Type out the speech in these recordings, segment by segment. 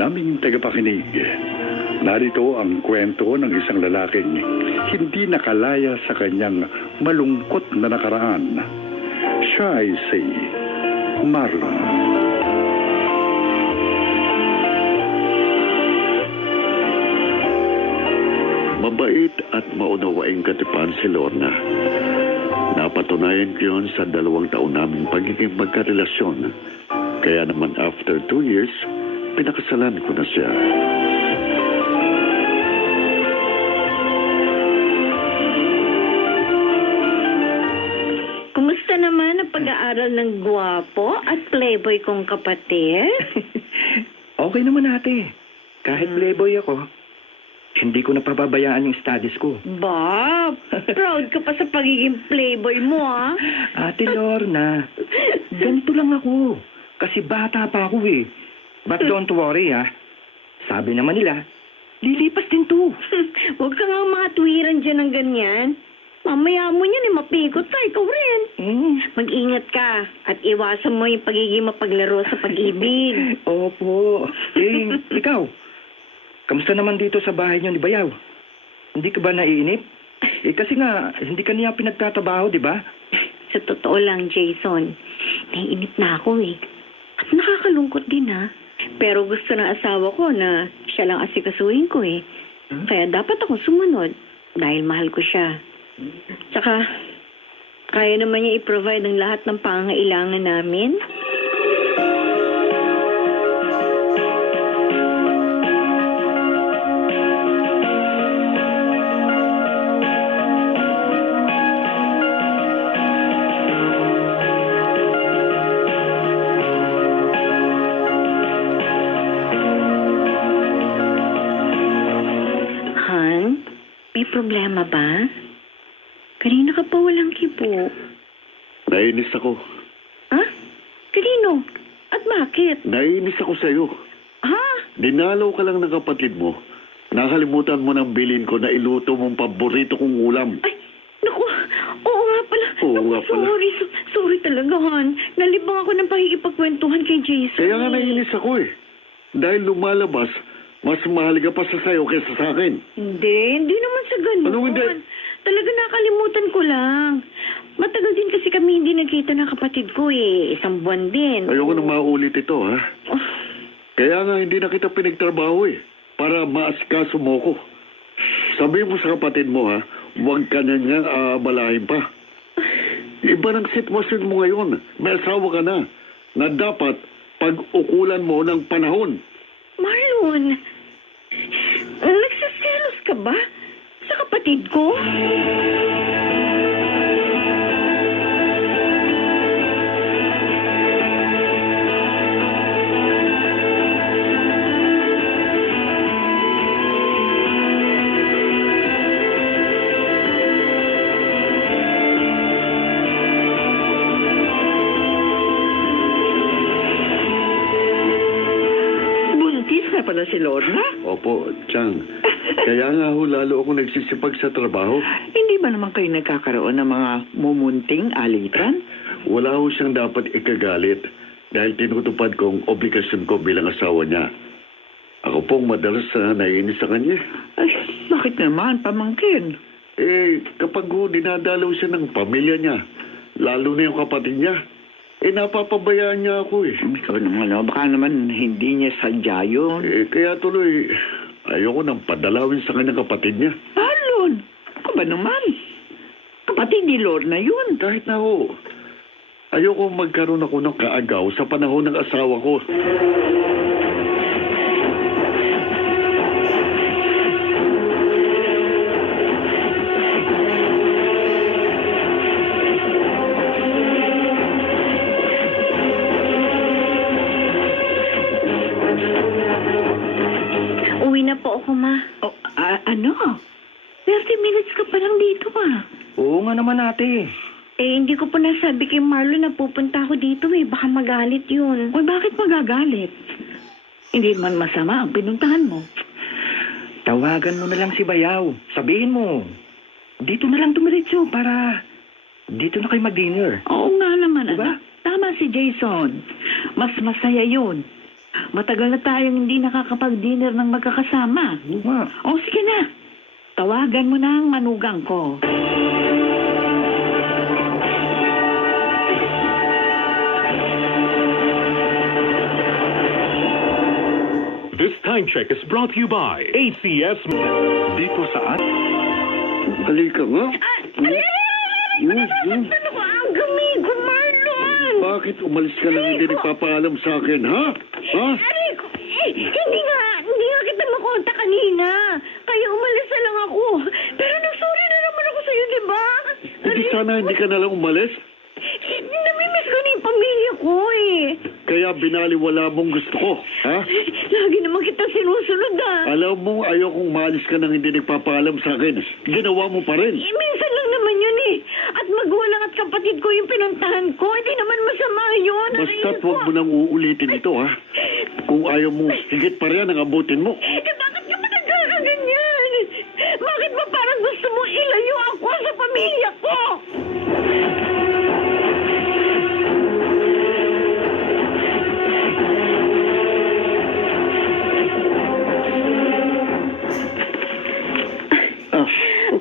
Madaming tagapakinig. Narito ang kwento ng isang lalaking hindi nakalaya sa kanyang malungkot na nakaraan. Siya ay si Marlon. Mabait at maunawaing katipan si Lorna. Napatunayan ko yun sa 2 taon naming pagiging magkarelasyon. Kaya naman after 2 years, pinakasalan ko na siya. Kumusta naman ang pag-aaral ng gwapo at playboy kong kapatid? Okay naman ate. Kahit playboy ako, hindi ko napababayaan yung studies ko. Bob, proud ka pa sa pagiging playboy mo, ah. Ate Lorna, ganito lang ako. Kasi bata pa ako eh. But don't worry ha. Sabi naman nila, lilipas din to. Huwag ka nga mga tuwiran dyan ng ganyan. Mamaya mo yan mapikot ka, ikaw rin. Mag-ingat ka at iwasan mo yung pagiging mapaglaro sa pag-ibig. Opo. Ikaw, kamusta naman dito sa bahay niyo ni Bayaw? Hindi ka ba naiinip? Kasi nga, hindi ka niya pinagtatrabaho, di ba? Sa totoo lang, Jason, naiinip na ako eh. At nakakalungkot din ha. Pero gusto ng asawa ko na siya lang asikasuhin ko eh. Kaya dapat akong sumunod dahil mahal ko siya. Tsaka, kaya naman niya i-provide ang lahat ng pangangailangan namin. Han, may problema ba? Kanina ka pa walang kibo. Nainis ako. Ha? Kanino? At bakit? Nainis ako sa'yo. Ha? Dinalaw ka lang ng kapatid mo. Nakalimutan mo ng bilin ko na iluto mong paborito kong ulam. Ay, naku. Oo nga pala. Oo Naku, nga pala. Sorry talaga, Han. Nalibang ako ng pakikipagkwentuhan kay Jason. Kaya nga nainis ako eh. Dahil lumalabas, mas mahalaga pa sa sayo kaysa sa akin. Hindi naman sa ganun. Anong hindi? Talaga nakalimutan ko lang. Matagal din kasi kami hindi nagkita ng kapatid ko eh. 1 buwan din. Ayoko na maulit ito, ha? Oh, Kaya nga hindi na kita pinagtrabaho eh. Para maasikaso mo ko. Sabi mo sa kapatid mo, ha? Huwag ka na niyang aabalahin pa. Iba ng sitwasyon mo ngayon. May asawa ka na. Na dapat pag-ukulan mo ng panahon. Marlon, nagsiselos ka ba sa kapatid ko? Buntis na pala si Lorna? Opo, Chang. Kaya nga ho lalo ako nagsisipag sa trabaho. Hindi ba naman kayo nagkakaroon ng mga mumunting alitan? Wala ho siyang dapat ikagalit dahil tinutupad kong obligasyon ko bilang asawa niya. Ako pong madalas na naiinis sa kanya. Ay, bakit naman, pamangkin? Kapag ho dinadalaw siya ng pamilya niya, lalo na yung kapatid niya, napapabayaan niya ako eh. Ikaw naman, baka naman hindi niya sadya yun. Kaya tuloy, ayoko nang padalawin sa kanyang kapatid niya. Alon, ako ba naman? Kapatid ni Lorna yun. Kahit na ho, ayoko magkaroon ako ng kaagaw sa panahon ng asawa ko. Uwi na po ako, ma. Oh, ano? 30 minutes ka pa lang dito, ah. Oo nga naman ate. Hindi ko pa nasabi kay Marlon na pupunta ako dito eh. Baka magalit yun. Oy, bakit magagalit? Hindi man masama ang pinuntahan mo. Tawagan mo na lang si Bayaw. Sabihin mo, dito na lang dumiretso para dito na kayo mag-dinner. Oo nga naman, Diba? anak. Tama si Jason. Mas masaya yun Matagal na tayong hindi nakakapag-dinner ng magkakasama. O, sige na. Tawagan mo na ang manugang ko. This time check is brought to you by ACS. Dito sa at Halika nga. Ano ko ang gamigo, Marlon? Bakit umalis ka lang hindi nagpapaalam sa akin, ha? Ha? Aray ko, hindi nga kita makonta kanina. Kaya umalis na lang ako. Pero nagsorry na naman ako sa'yo, di ba? Hindi sana hindi ka na lang umalis. Namimiss ko na yung pamilya ko eh. Kaya binaliwala mong gusto ko, ha? Lagi naman kita sinusunod Alam mo, ayokong maalis ka nang hindi nagpapaalam sa akin. Ginawa mo pa rin. Minsan lang naman yun eh. At magulang at kapatid ko yung pinuntahan ko. Hindi naman masama yun. Basta't huwag mo nang uulitin ito, ha? Kung ayaw mo, higit pa rin ang abutin mo. Bakit ka ba nagkakaganyan? Bakit ba parang gusto mo ilayo ako sa pamilya ko?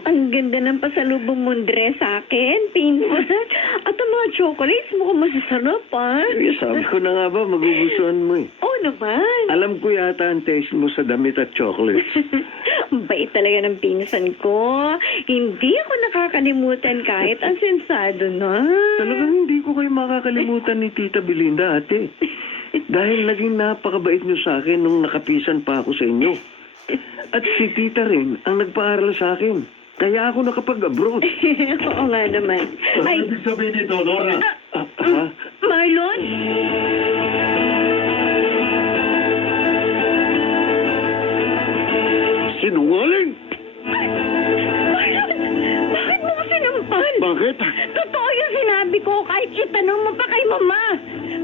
Ang ganda ng pasalubong mong dress sa akin, Pinsan. At ang mga chocolates mukhang masasarap, ha? Sabi ko na nga ba, magugustuhan mo eh. Oo naman. Alam ko yata ang taste mo sa damit at chocolates. Bait talaga ng pinsan ko. Hindi ako nakakalimutan kahit ang sensado na. Talagang hindi ko kayo makakalimutan ni Tita Belinda, ate. Dahil naging napakabait niyo sa akin nung nakapisan pa ako sa inyo. At si Tita rin ang nagpaaral sa akin. Kaya ako nakapag-abroad. Oo nga naman. Ay, Ibig sabihin nito, Laura? Ha? Marlon? Sinungaling? Marlon! Bakit mo ko sinampal? Bakit? Totoo yung sinabi ko kahit itanong mo pa kay Mama.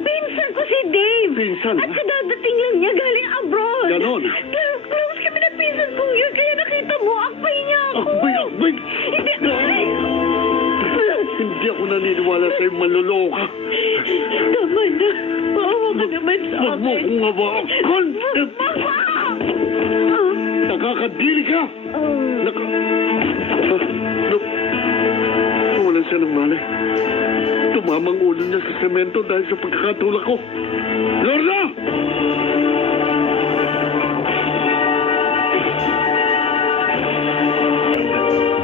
Pinsan ko si Dave. Pinsan, At ha? kadadating lang niya galing abroad. Ganon. Close kami na pinsan kong yun, kaya nakita mo, akbay niya ako. Akbay! Hindi, ay! Hindi ako naniniwala sa'yo, maluloko. Tama na. Maawa ka naman sa Huwag mo akin. kong hawakan. Mama! Nakakadili ka. Wala siya ng malay. Tumamang ulo niya sa semento dahil sa pagkakatulak ko. Lorna!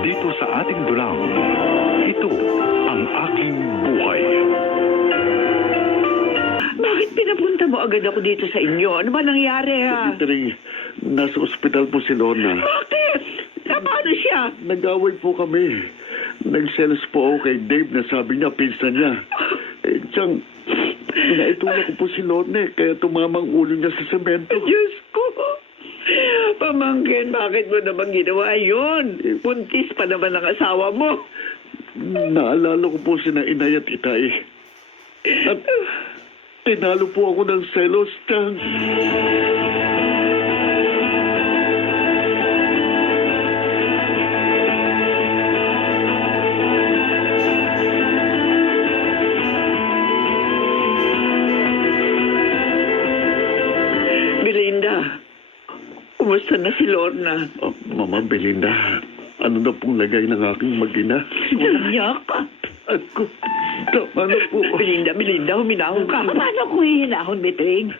dito sa ating dulang. Ito ang aking buhay. Bakit pinapunta mo agad ako dito sa inyo? Ano ba nangyari, ha? Secretary, nasa ospital po si Lorna. Bakit? Paano siya? Nag-away po kami. Nagselos po ako kay Dave na sabi niya, pinsan niya. Tiyang, naitulak ko po si Lorna kaya tumamang ulo niya sa semento. Diyos ko! Pamangkin, bakit mo naman ginawa yun? Buntis pa naman ang asawa mo. Naalala ko po sina Inay at Itay. At tinalo po ako ng selos, Tiyang. Belinda, kumusta na si Lorna? Oh, Mama Belinda, ano na pong lagay ng aking mag-ina? Umiyak ka. Ako, tama na po. Belinda, huminahon ka. Paano ko hihinahon, Betrig?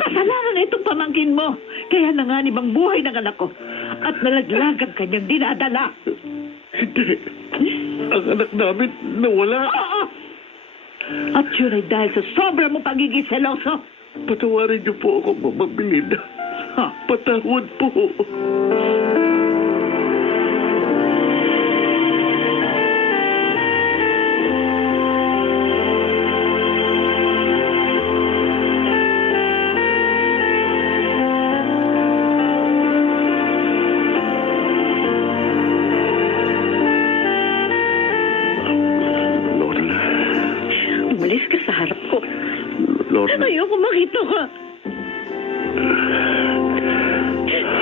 Kasalanan itong pamangkin mo. Kaya nanganib ang buhay ng anak ko. At nalaglag ang kanyang dinadala. Hindi. Ang anak namin nawala. Oo! At yun ay dahil sa sobra mong pagiging seloso. Patawarin niyo po ako, Mama Belinda. Ha? Patawad po. Lorna. Umalis ka sa harap ko. Lorna. Ayoko makita ka.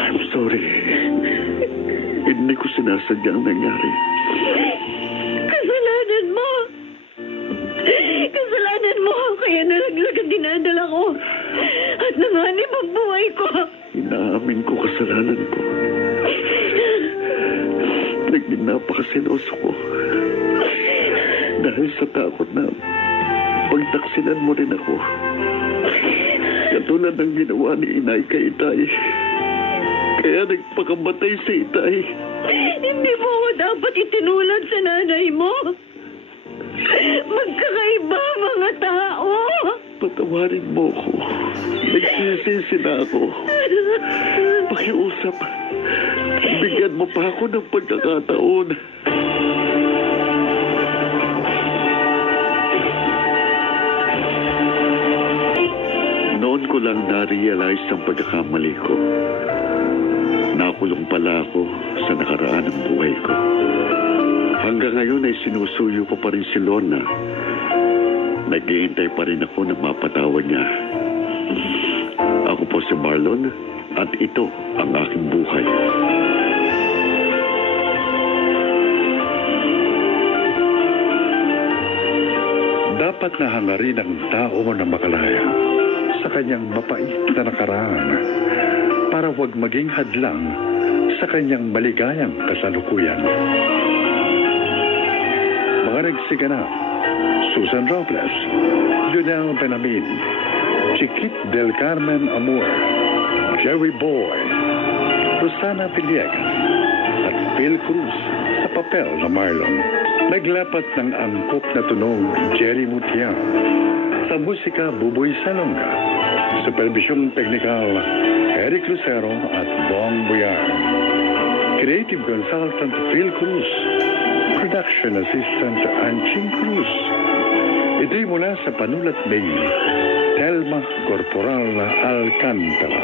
I'm sorry. Hindi ko sinasadyang nangyari. Kasalanan mo. Kasalanan mo. Kaya nalaglag ang dinadala ko. At nang Inaamin ko kasalanan ko. Naging napakasiloso ko. Dahil sa takot na pagtaksilan mo rin ako. Katulad ng ginawa ni Inay kay Itay. Kaya nagpakamatay si Itay. Hindi mo ako dapat itinulad sa nanay mo. Magkakaiba ang mga tao. Patawarin mo ko. Nagsisisi na ako. Pakiusap. Bigyan mo pa ako ng pagkakataon. Noon ko lang na-realize ang pagkakamali ko. Nakulong pala ako sa nakaraan ng buhay ko. Hanggang ngayon ay sinusuyo ko pa rin si Lorna. Naghihintay pa rin ako na mapatawad niya. Ako po si Marlon at ito ang aking buhay. Dapat na hangarin ang tao na makalaya sa kanyang mapait na nakaraan para huwag maging hadlang sa kanyang maligayang kasalukuyan. Mga nagsiganap, Susan Robles, Lionel Benamin, Chiquit del Carmen Amor, Jerry Boy, Rosana Villegas, at Phil Cruz sa papel na Marlon. Naglapat ng angkop na tunog Jerry Mutiang. Sa musika Buboy Salonga. Supervisyong teknikal Eric Lucero at Bong Boyar. Creative Consultant Phil Cruz. Production Assistant Anching Cruz. Ito'y mula sa panulat ni Telma Corporal Alcantara.